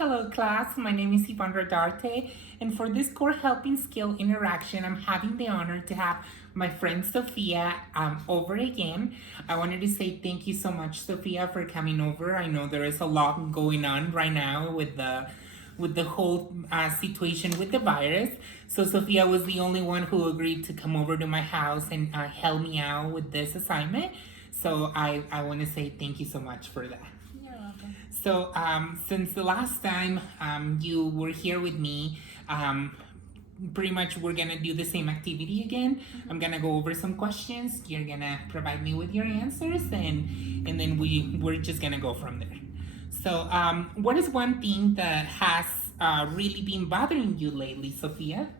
Hello class, my name is Ivandra Darte, and for this core helping skill interaction, I'm having the honor to have my friend Sophia over again. I wanted to say thank you so much, Sophia, for coming over. I know there is a lot going on right now with the whole situation with the virus. So Sophia was the only one who agreed to come over to my house and help me out with this assignment. So I want to say thank you so much for that. You're welcome. So, since the last time you were here with me, pretty much we're gonna do the same activity again. I'm gonna go over some questions. You're gonna provide me with your answers, and then we're just gonna go from there. So, what is one thing that has really been bothering you lately, Sophia?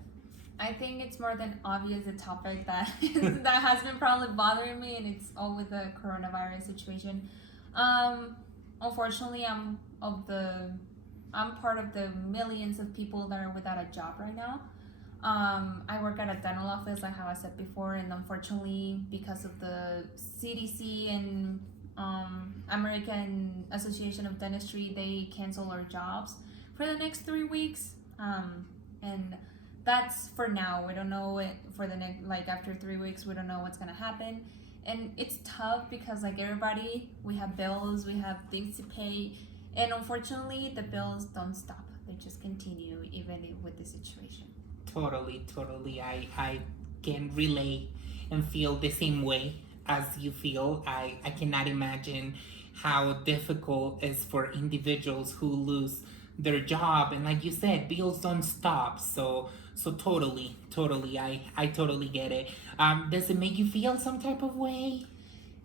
I think it's more than obvious a topic that that has been probably bothering me, and it's all with the coronavirus situation. Um, Unfortunately, I'm part of the millions of people that are without a job right now. I work at a dental office, like how I said before, and unfortunately, because of the CDC and American Association of Dentistry, they cancel our jobs for the next 3 weeks. And that's for now. We don't know it for the next, like after 3 weeks, we don't know what's gonna happen. And it's tough because like everybody, we have bills, we have things to pay, and unfortunately, the bills don't stop. They just continue even with the situation. Totally. I can relate and feel the same way as you feel. I cannot imagine how difficult it is for individuals who lose their job, and like you said, bills don't stop. So totally, I totally get it. Does it make you feel some type of way?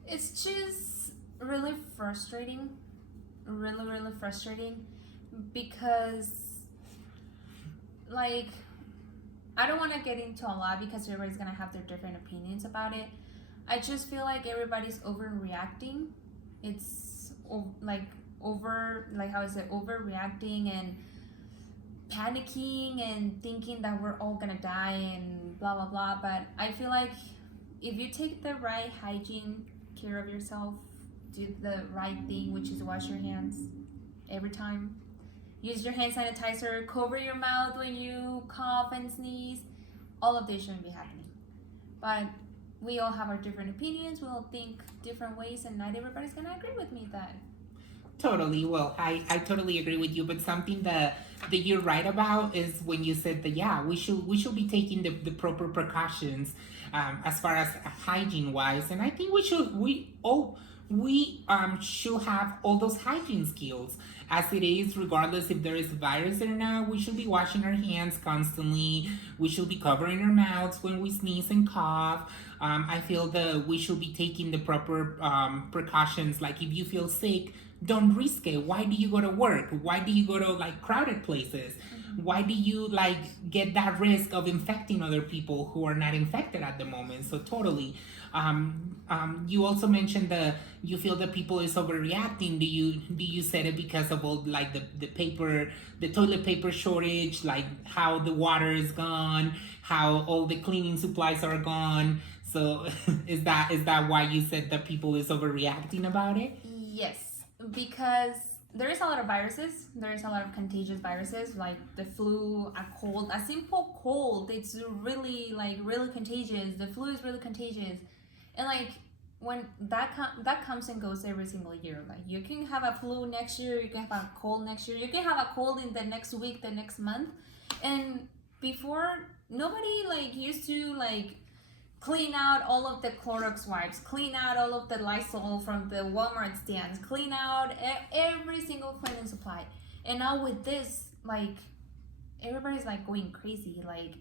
It's just really frustrating, really frustrating, because like I don't want to get into a lot because everybody's gonna have their different opinions about it. I just feel like everybody's overreacting. It's like like how is it, overreacting and panicking and thinking that we're all gonna die and blah blah blah. But I feel like if you take the right hygiene care of yourself, do the right thing, which is wash your hands every time, use your hand sanitizer, cover your mouth when you cough and sneeze, all of this shouldn't be happening. But we all have our different opinions, we all think different ways, and not everybody's gonna agree with me that. Totally. Well, I totally agree with you. But something that you're right about is when you said that yeah, we should be taking the proper precautions as far as hygiene wise, and I think we should have all those hygiene skills as it is, regardless if there is a virus or not. We should be washing our hands constantly. We should be covering our mouths when we sneeze and cough. I feel that we should be taking the proper precautions. Like if you feel sick, don't risk it. Why do you go to work? Why do you go to like crowded places? Why do you like get that risk of infecting other people who are not infected at the moment? So totally. You also mentioned that you feel that people is overreacting. Do you said it because of all like the paper, the toilet paper shortage, like how the water is gone, how all the cleaning supplies are gone? So is that why you said that people is overreacting about it? Yes, because there is a lot of viruses. There is a lot of contagious viruses like the flu, a cold, a simple cold. It's really like really contagious. The flu is really contagious, and like when that comes and goes every single year. Like you can have a flu next year, you can have a cold next year, you can have a cold in the next week, the next month, and before nobody like used to like clean out all of the Clorox wipes, clean out all of the Lysol from the Walmart stands, clean out every single cleaning supply. And now with this, like everybody's like going crazy. Like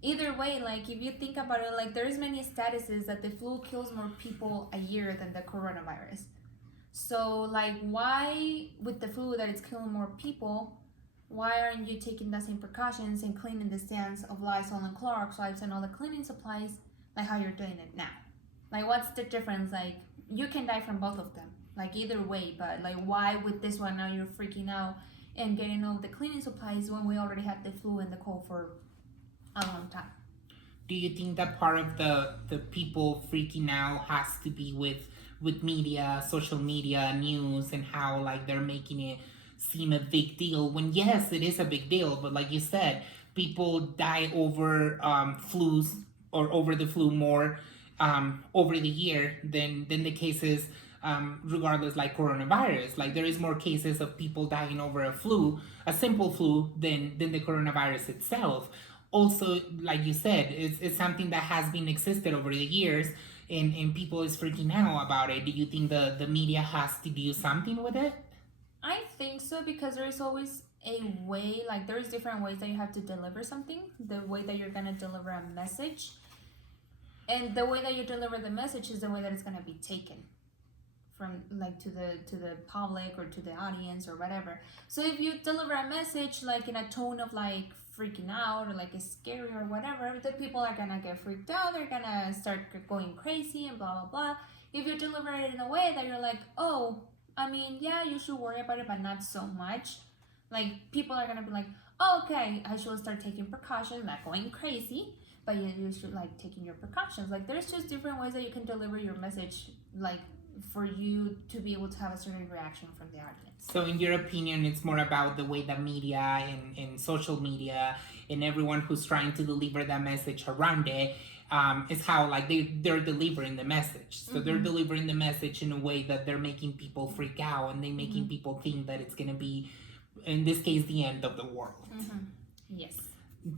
either way, like if you think about it, like there's many statuses that the flu kills more people a year than the coronavirus. So like why with the flu that it's killing more people, why aren't you taking the same precautions and cleaning the stands of Lysol and Clorox wipes and all the cleaning supplies like how you're doing it now? Like, what's the difference? Like, you can die from both of them, like either way. But like, why with this one now you're freaking out and getting all the cleaning supplies when we already had the flu and the cold for a long time? Do you think that part of the people freaking out has to be with media, social media, news, and how like they're making it seem a big deal when, yes, it is a big deal, but like you said, people die over flus or over the flu more over the year than the cases regardless, like coronavirus. Like there is more cases of people dying over a flu, a simple flu, than the coronavirus itself. Also, like you said, it's something that has been existed over the years, and people is freaking out about it. Do you think the media has to do something with it? I think so because there is always a way, like there's different ways that you have to deliver something. The way that you're gonna deliver a message, and the way that you deliver the message is the way that it's gonna be taken from like to the public or to the audience or whatever. So if you deliver a message like in a tone of like freaking out or like it's scary or whatever, the people are gonna get freaked out. They're gonna start going crazy and blah blah blah. If you deliver it in a way that you're like, oh, I mean, yeah, you should worry about it, but not so much. Like people are gonna be like, oh, okay, I should start taking precautions, not going crazy, but you should like taking your precautions. Like there's just different ways that you can deliver your message, like for you to be able to have a certain reaction from the audience. So, in your opinion, it's more about the way that media and social media and everyone who's trying to deliver that message around it is how like they're delivering the message. So they're delivering the message in a way that they're making people freak out and they're making people think that it's gonna be, in this case, the end of the world. Yes.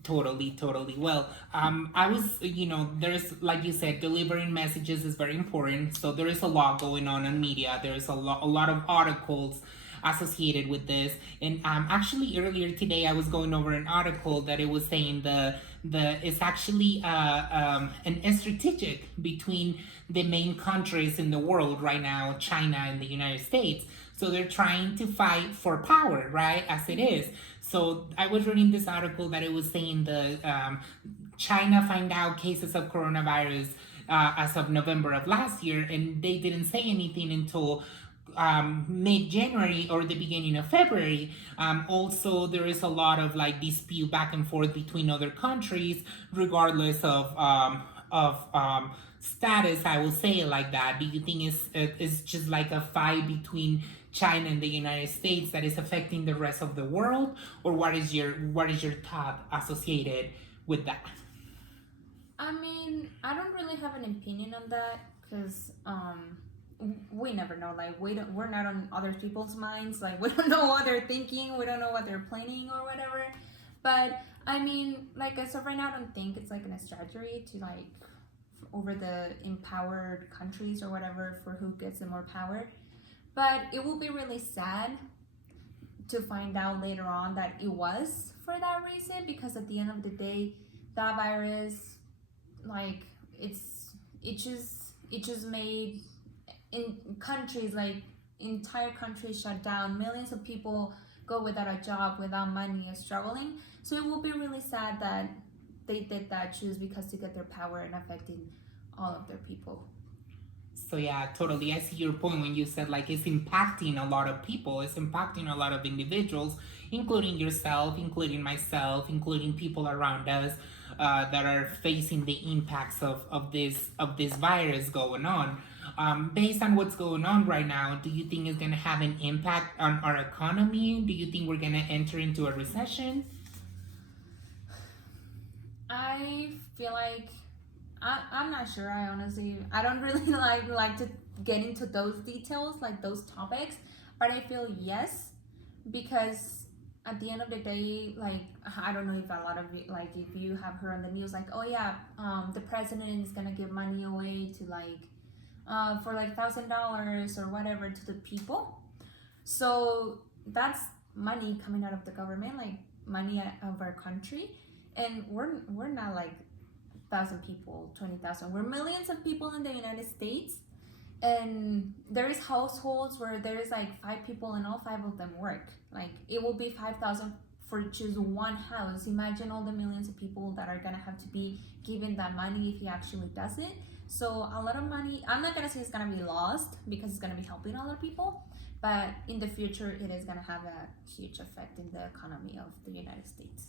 Totally. Well, I was, there's, like you said, delivering messages is very important. So there is a lot going on in media. There's a lot of articles associated with this. And actually earlier today, I was going over an article that it was saying it's actually an strategic between the main countries in the world right now, China and the United States. So they're trying to fight for power, right? As it is. So I was reading this article that it was saying China find out cases of coronavirus as of November of last year, and they didn't say anything until mid-January or the beginning of February. Also, there is a lot of like dispute back and forth between other countries, regardless of status. I will say it like that. Do you think it's just like a fight between China and the United States that is affecting the rest of the world, or what is your thought associated with that? I mean, I don't really have an opinion on that because we never know. Like we're not on other people's minds. Like we don't know what they're thinking. We don't know what they're planning or whatever. But I mean, like as of right now, I don't think it's like a strategy to like over the empowered countries or whatever for who gets the more power. But it will be really sad to find out later on that it was for that reason, because at the end of the day, that virus, like it just made in countries, like entire countries shut down, millions of people go without a job, without money, and struggling. So it will be really sad that they did that choose because to get their power and affecting all of their people. So yeah, totally. I see your point when you said like it's impacting a lot of people. It's impacting a lot of individuals, including yourself, including myself, including people around us that are facing the impacts of this virus going on. Based on what's going on right now, do you think it's gonna have an impact on our economy? Do you think we're gonna enter into a recession? I feel like I'm not sure. I don't really like to get into those details, like those topics. But I feel yes, because at the end of the day, like I don't know if a lot of it, like if you have heard on the news, like oh yeah, the president is gonna give money away to like for like $1,000 or whatever to the people. So that's money coming out of the government, like money of our country, and we're not like 1,000 people, 20,000. We're millions of people in the United States, and there is households where there is like 5 people and all 5 of them work. Like it will be 5,000 for just one house. Imagine all the millions of people that are gonna have to be given that money if he actually does it. So a lot of money. I'm not gonna say it's gonna be lost because it's gonna be helping a lot of people, but in the future it is gonna have a huge effect in the economy of the United States.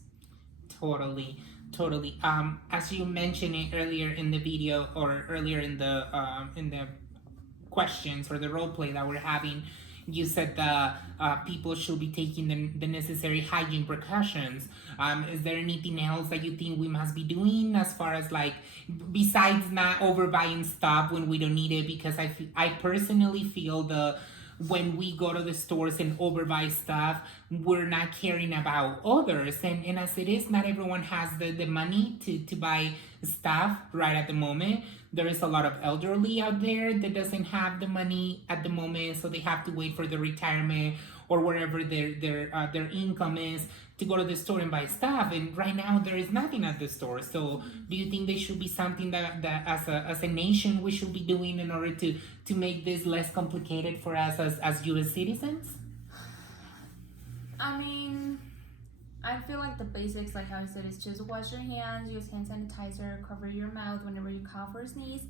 Totally. As you mentioned it earlier in the video or earlier in the questions or the role play that we're having, You said the people should be taking the necessary hygiene precautions. Is there anything else that you think we must be doing as far as like besides not overbuying stuff when we don't need it? Because I personally feel the when we go to the stores and overbuy stuff, we're not caring about others. And as it is, not everyone has the money to buy stuff right at the moment. There is a lot of elderly out there that doesn't have the money at the moment, so they have to wait for the retirement or wherever their income is to go to the store and buy stuff. And right now there is nothing at the store. So do you think there should be something that as a nation we should be doing in order to make this less complicated for us as US citizens? I mean, I feel like the basics, like how I said, is just wash your hands, use hand sanitizer, cover your mouth whenever you cough or sneeze.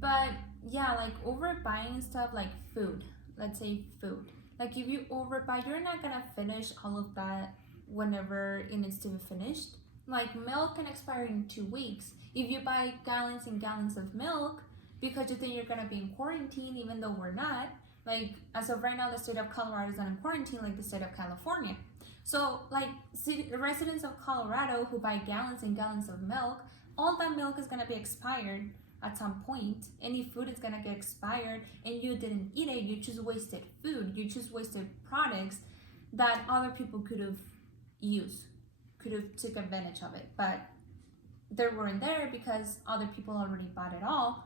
But yeah, like overbuying stuff like food, let's say food. Like if you overbuy, you're not gonna finish all of that whenever it needs to be finished. Like milk can expire in 2 weeks. If you buy gallons and gallons of milk because you think you're gonna be in quarantine, even though we're not. Like as of right now, the state of Colorado is not in quarantine like the state of California. So like residents of Colorado who buy gallons and gallons of milk, all that milk is gonna be expired at some point. Any food is gonna get expired and you didn't eat it, you just wasted food, you just wasted products that other people could have used, could have took advantage of it. But they weren't there because other people already bought it all.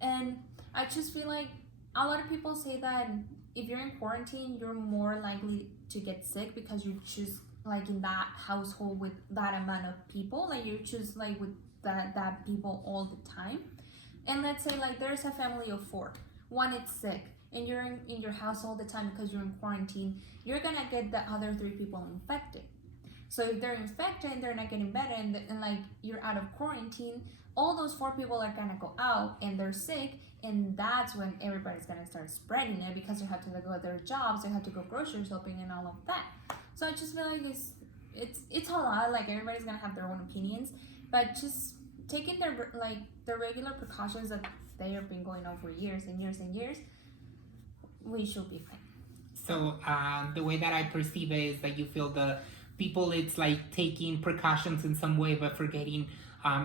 And I just feel like a lot of people say that if you're in quarantine, you're more likely to get sick because you choose like in that household with that amount of people, like you choose like with that people all the time. And let's say like there's a family of 4, one is sick and you're in your house all the time because you're in quarantine, you're gonna get the other 3 people infected. So if they're infected and they're not getting better and like you're out of quarantine, all those 4 people are gonna go out and they're sick, and that's when everybody's gonna start spreading it because they have to go to their jobs, they have to go grocery shopping and all of that. So I just feel like it's a lot. Like everybody's gonna have their own opinions, but just taking the regular precautions that they have been going on for years and years and years, we should be fine. So the way that I perceive it is that you feel the people it's like taking precautions in some way but forgetting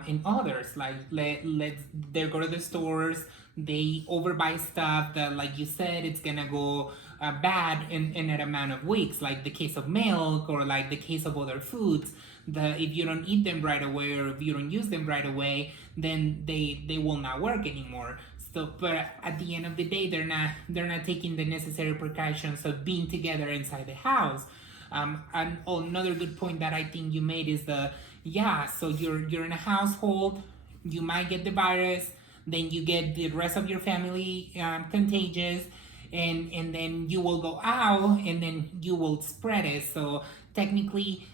in others. Like let's they go to the stores, they overbuy stuff that, like you said, it's gonna go bad in an amount of weeks, like the case of milk or like the case of other foods. If you don't eat them right away or if you don't use them right away, then they will not work anymore. So, but at the end of the day, they're not taking the necessary precautions of being together inside the house. And another good point that I think you made is so you're in a household, you might get the virus, then you get the rest of your family contagious, and then you will go out and then you will spread it. So technically,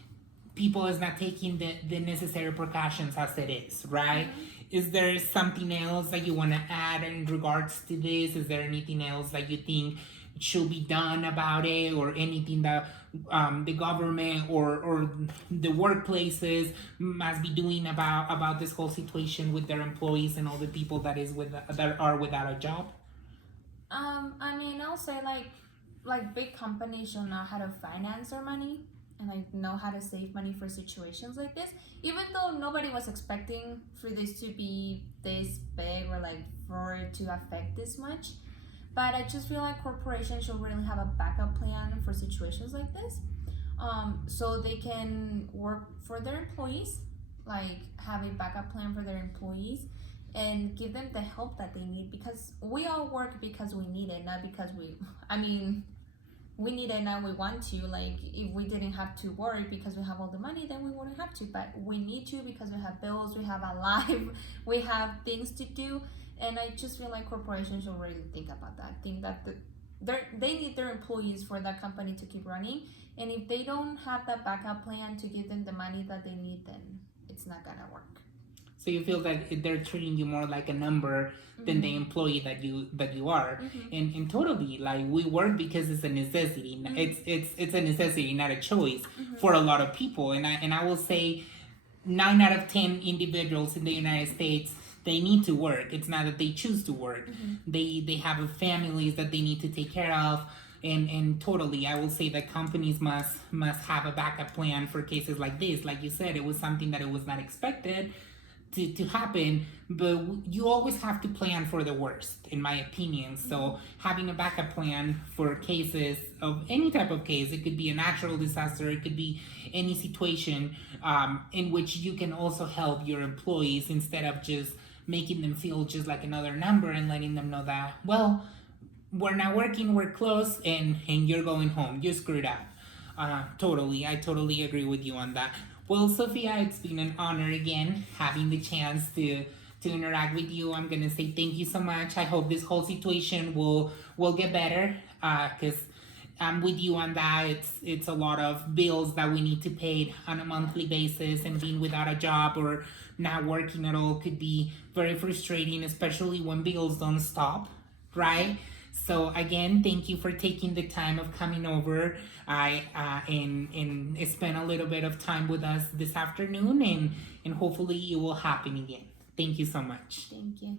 people is not taking the necessary precautions as it is, right? Mm-hmm. Is there something else that you want to add in regards to this? Is there anything else that you think should be done about it, or anything that the government or the workplaces must be doing about this whole situation with their employees and all the people that are without a job? I mean, I'll say like big companies should know how to finance their money and like know how to save money for situations like this. Even though nobody was expecting for this to be this big or like for it to affect this much, but I just feel like corporations should really have a backup plan for situations like this, so they can work for their employees, like have a backup plan for their employees and give them the help that they need, because we all work because we need it, not because we need it now, we want to. Like if we didn't have to work because we have all the money, then we wouldn't have to, but we need to because we have bills, we have a life, we have things to do. And I just feel like corporations should really think about that. Think that they need their employees for that company to keep running, and if they don't have that backup plan to give them the money that they need, then it's not gonna work. So you feel that they're treating you more like a number than the employee that you are, and totally, like we work because it's a necessity. It's a necessity, not a choice for a lot of people. And I will say, 9 out of 10 individuals in the United States, they need to work. It's not that they choose to work. They have families that they need to take care of, and totally, I will say that companies must have a backup plan for cases like this. Like you said, it was something that it was not expected to happen, but you always have to plan for the worst, in my opinion. So having a backup plan for cases of any type of case, it could be a natural disaster, it could be any situation in which you can also help your employees instead of just making them feel just like another number and letting them know that, well, we're not working, we're closed, and you're going home, you screwed up. Totally, I totally agree with you on that. Well, Sophia, it's been an honor again having the chance to interact with you. I'm gonna say thank you so much. I hope this whole situation will get better. Cause I'm with you on that. It's a lot of bills that we need to pay on a monthly basis, and being without a job or not working at all could be very frustrating, especially when bills don't stop, right? So again, thank you for taking the time of coming over. And spend a little bit of time with us this afternoon, and hopefully it will happen again. Thank you so much. Thank you.